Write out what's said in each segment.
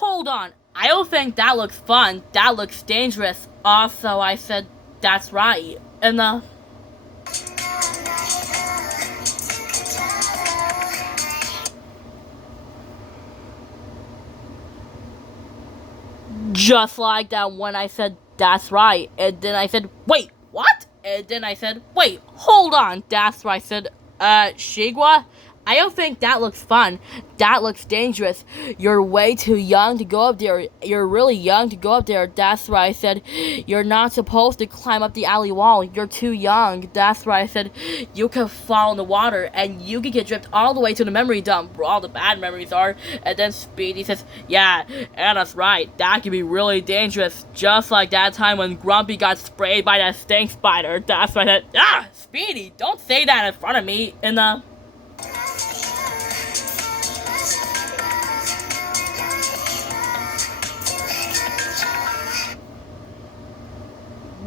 hold on. I don't think that looks fun. That looks dangerous. Also, I said, that's right. And just like that when I said, that's right. And then I said, wait, what? And then I said, wait, hold on. That's right. I said, Shigwa? I don't think that looks fun. That looks dangerous. You're way too young to go up there. You're really young to go up there. That's right. I said, you're not supposed to climb up the alley wall. You're too young. That's right. I said, you could fall in the water and you could get dripped all the way to the memory dump where all the bad memories are. And then Speedy says, yeah, Anna's right. That could be really dangerous. Just like that time when Grumpy got sprayed by that stink spider. That's right. I said, Speedy, don't say that in front of me. And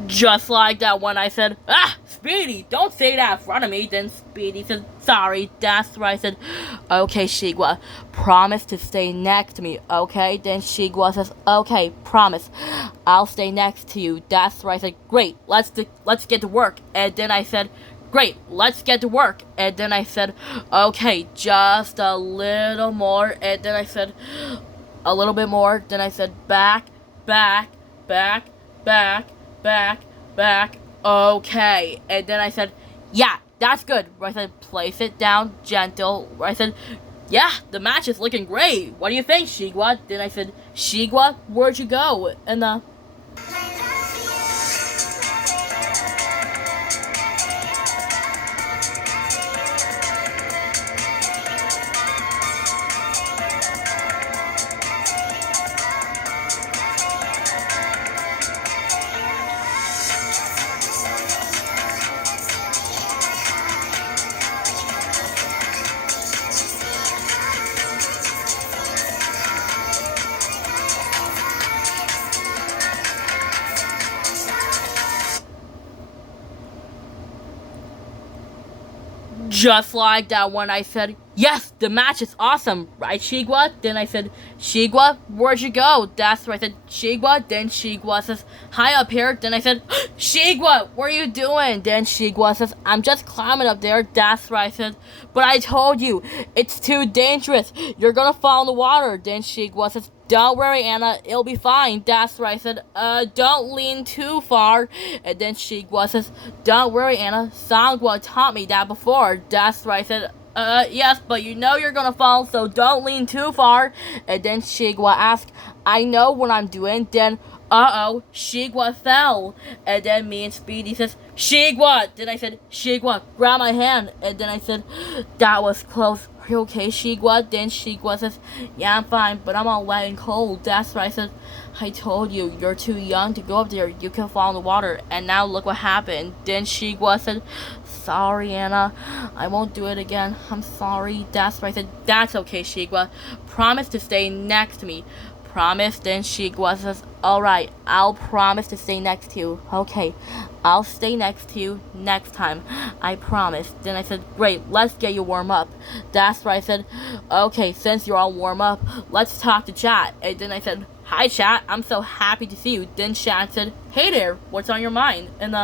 just like that when I said, Speedy, don't say that in front of me. Then Speedy said, sorry, that's right. I said, okay, Shigwa, promise to stay next to me, okay? Then Shigwa says, okay, promise, I'll stay next to you. That's right. I said, great, let's get to work. And then I said, great, let's get to work. And then I said, okay, just a little more. And then I said, a little bit more. Then I said, back, back, back, back, back, back. Okay. And then I said, yeah, that's good. I said, place it down gentle. I said, yeah, the match is looking great. What do you think, Shigwa? Then I said, Shigwa, where'd you go? And just like that when I said, yes, the match is awesome, right, Shigwa? Then I said, Shigwa, where'd you go? That's right. I said, Shigwa. Then Shigwa says, hi up here. Then I said, Shigwa, what are you doing? Then Shigwa says, I'm just climbing up there. That's right. I said, but I told you, it's too dangerous. You're gonna fall in the water. Then Shigwa says, don't worry, Anna, it'll be fine. That's right. I said, don't lean too far. And then Shigwa says, don't worry, Anna, Sangwa taught me that before. That's right. I said, yes, but you know you're gonna fall, so don't lean too far. And then Shigwa asked, I know what I'm doing. Then, Shigwa fell. And then me and Speedy says, Shigwa! Then I said, Shigwa, grab my hand. And then I said, that was close. Are you okay, Shigwa? Then Shigwa says, yeah, I'm fine, but I'm all wet and cold. That's right. I said, I told you, you're too young to go up there. You can fall in the water. And now look what happened. Then Shigwa said, sorry, Anna. I won't do it again. I'm sorry. That's right. I said, that's okay, Shigwa. Promise to stay next to me. Promise. Then Shigwa says, alright, I'll promise to stay next to you. Okay, I'll stay next to you next time. I promise. Then I said, great, let's get you warm up. That's right. I said, okay, since you're all warm up, let's talk to Chat. And then I said, hi, Chat. I'm so happy to see you. Then Chat said, hey there, what's on your mind? And